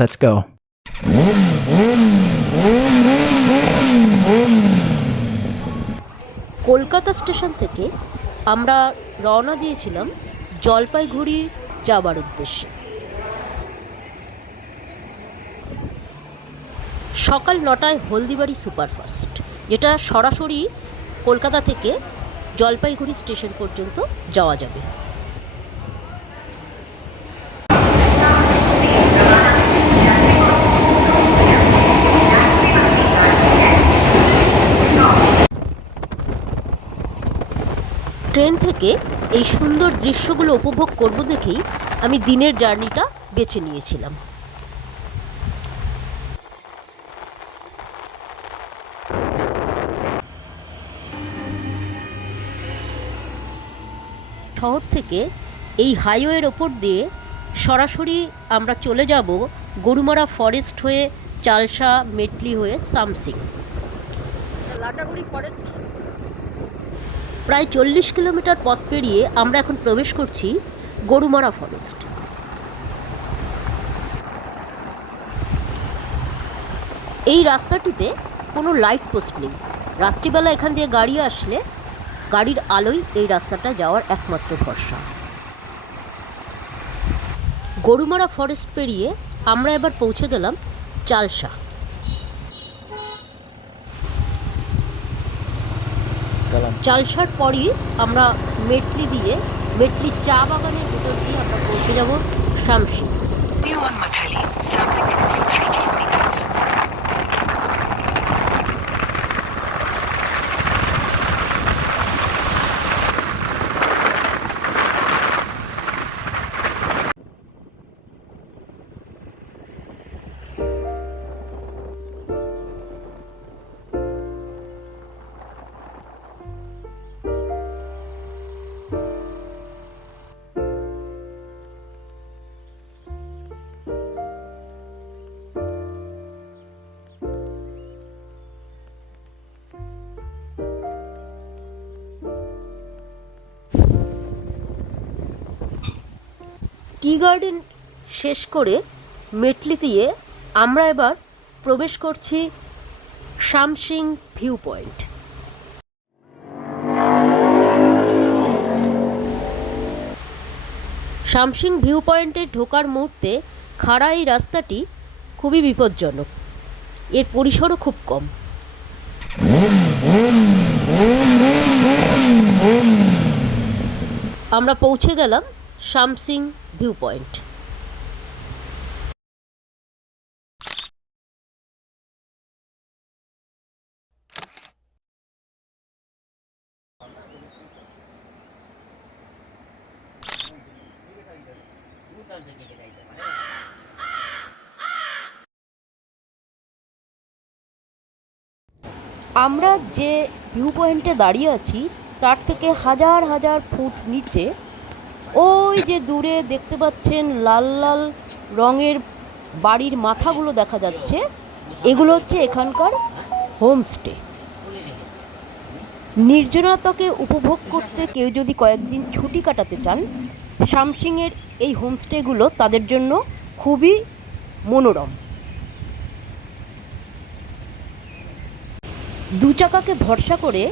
Let's go. Kolkata station থেকে আমরা রওনা দিয়েছিলাম জলপাইগুড়ি যাওয়ার উদ্দেশ্যে। সকাল 9টায় হলদিবাড়ি সুপারফাস্ট, যেটা সরাসরি কলকাতা থেকে জলপাইগুড়ি স্টেশন পর্যন্ত যাওয়া যাবে। ট্রেন থেকে এই সুন্দর দৃশ্যগুলো উপভোগ করব দেখেই আমি দিনের জার্নিটা বেছে নিয়েছিলাম। শহর থেকে এই হাইওয়ের ওপর দিয়ে সরাসরি আমরা চলে যাব গরুমারা ফরেস্ট হয়ে চালসা মেটলি হয়ে সামসিং। লাটাগুড়ি ফরেস্ট প্রায় 40 কিলোমিটার পথ পেরিয়ে আমরা এখন প্রবেশ করছি গরুমারা ফরেস্ট। এই রাস্তাটিতে কোনো লাইট পোস্ট নেই। রাত্রিবেলা এখান দিয়ে গাড়ি আসলে গাড়ির আলোয় এই রাস্তাটা যাওয়ার একমাত্র ভরসা। গরুমারা ফরেস্ট পেরিয়ে আমরা এবার পৌঁছে গেলাম চালসা। চালসার পরই আমরা মেটলি চা বাগানের ভিতর দিয়ে আমরা পৌঁছে যাব শামসিং। টি গার্ডেন শেষ করে মেটলি দিয়ে আমরা এবার প্রবেশ করছি শামসিং ভিউ পয়েন্ট। শামসিং ভিউ পয়েন্টে ঢোকার মুহূর্তে খাড়া এই রাস্তাটি খুবই বিপজ্জনক, এর পরিসরও খুব কম। আমরা পৌঁছে গেলাম শামসিং ভিউ পয়েন্ট। আমরা যে ভিউ পয়েন্টে দাঁড়িয়ে আছি তার থেকে হাজার হাজার ফুট নিচে ওই যে দূরে দেখতে পাচ্ছেন লাল লাল রঙের বাড়ির মাথাগুলো দেখা যাচ্ছে, এগুলো হচ্ছে এখানকার হোমস্টে। নির্জনতাকে উপভোগ করতে কেউ যদি কয়েকদিন ছুটি কাটাতে চান, শামসিংয়ের এই হোমস্টেগুলো তাদের জন্য খুবই মনোরম। দু চাকাকে ভরসা করে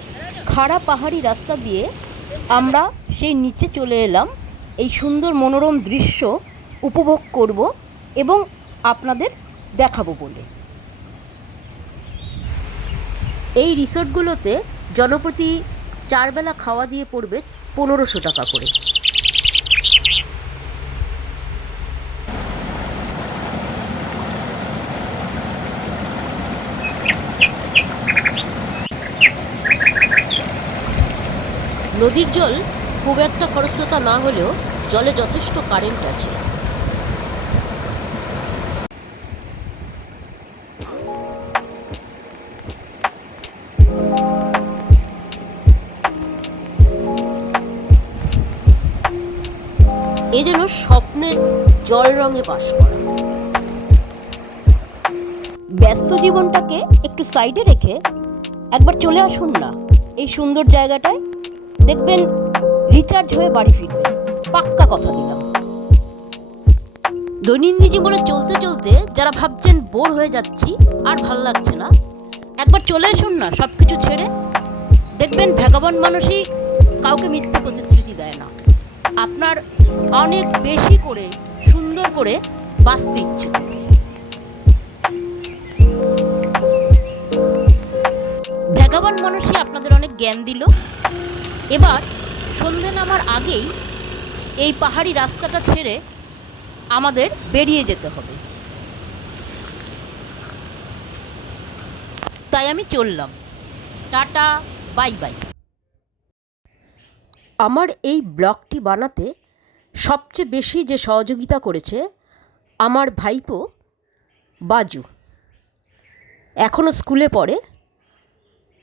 খাড়া পাহাড়ি রাস্তা দিয়ে আমরা সেই নিচে চলে এলাম এই সুন্দর মনোরম দৃশ্য উপভোগ করব এবং আপনাদের দেখাবো বলে। এই রিসোর্টগুলোতে জনপ্রতি 4 বেলা খাওয়া দিয়ে পড়বে 1500 টাকা করে। নদীর জল খুব একটা খরস্রোতা না হলেও জলে যথেষ্ট কারেন্ট আছে। এ যেন স্বপ্নের জল রঙে বাস করা। ব্যস্ত জীবনটাকে একটু সাইডে রেখে একবার চলে আসুন না এই সুন্দর জায়গাটায়, দেখবেন রিচার্জ হয়ে বাড়ি ফিরবেন, পাক্কা কথা দিলাম। দৈনন্দিন জীবনে চলতে চলতে যারা ভাবছেন বোর হয়ে যাচ্ছি আর ভাল লাগছে না, একবার চলে আসুন না সব কিছু ছেড়ে। দেখবেন ভ্যাগাবন্ড মানুষই কাউকে মিথ্যে প্রতিশ্রুতি দেয় না। আপনার অনেক বেশি করে সুন্দর করে বাঁচতে ইচ্ছে করবে। ভ্যাগাবন্ড মানুষই আপনাদের অনেক জ্ঞান দিল। এবার সন্ধে নামার আগেই এই পাহাড়ি রাস্তাটা ছেড়ে আমাদের বেরিয়ে যেতে হবে। তাই আমি চললাম। Tata, bye bye. আমার এই ব্লগটি বানাতে সবচেয়ে বেশি যে সহযোগিতা করেছে আমার ভাইপো বাজু। এখনও স্কুলে পড়ে,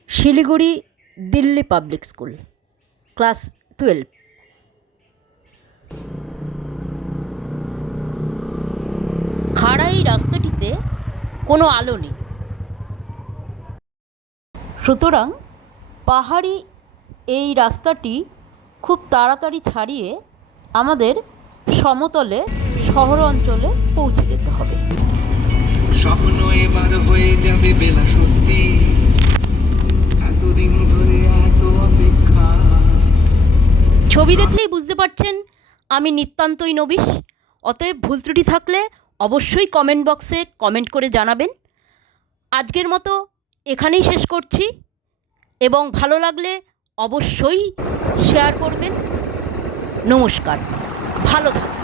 Siliguri Delhi public school, class 12। খাড়া এই রাস্তাটিতে কোনো আলো নেই, সুতরাং পাহাড়ি এই রাস্তাটি খুব তাড়াতাড়ি ছাড়িয়ে আমাদের সমতলে শহর অঞ্চলে পৌঁছে যেতে হবে। স্বপ্ন এবার হয়ে যাবে বেলা সত্যি, এতদিন ধরে এত অপেক্ষা। ছবি দেখলেই বুঝতে পারছেন আমি নিতান্তই নবিশ। অতএব ভুল ত্রুটি থাকলে অবশ্যই কমেন্ট বক্সে কমেন্ট করে জানাবেন। আজকের মতো এখানেই শেষ করছি, এবং ভালো লাগলে অবশ্যই শেয়ার করবেন। নমস্কার, ভালো থাকবেন।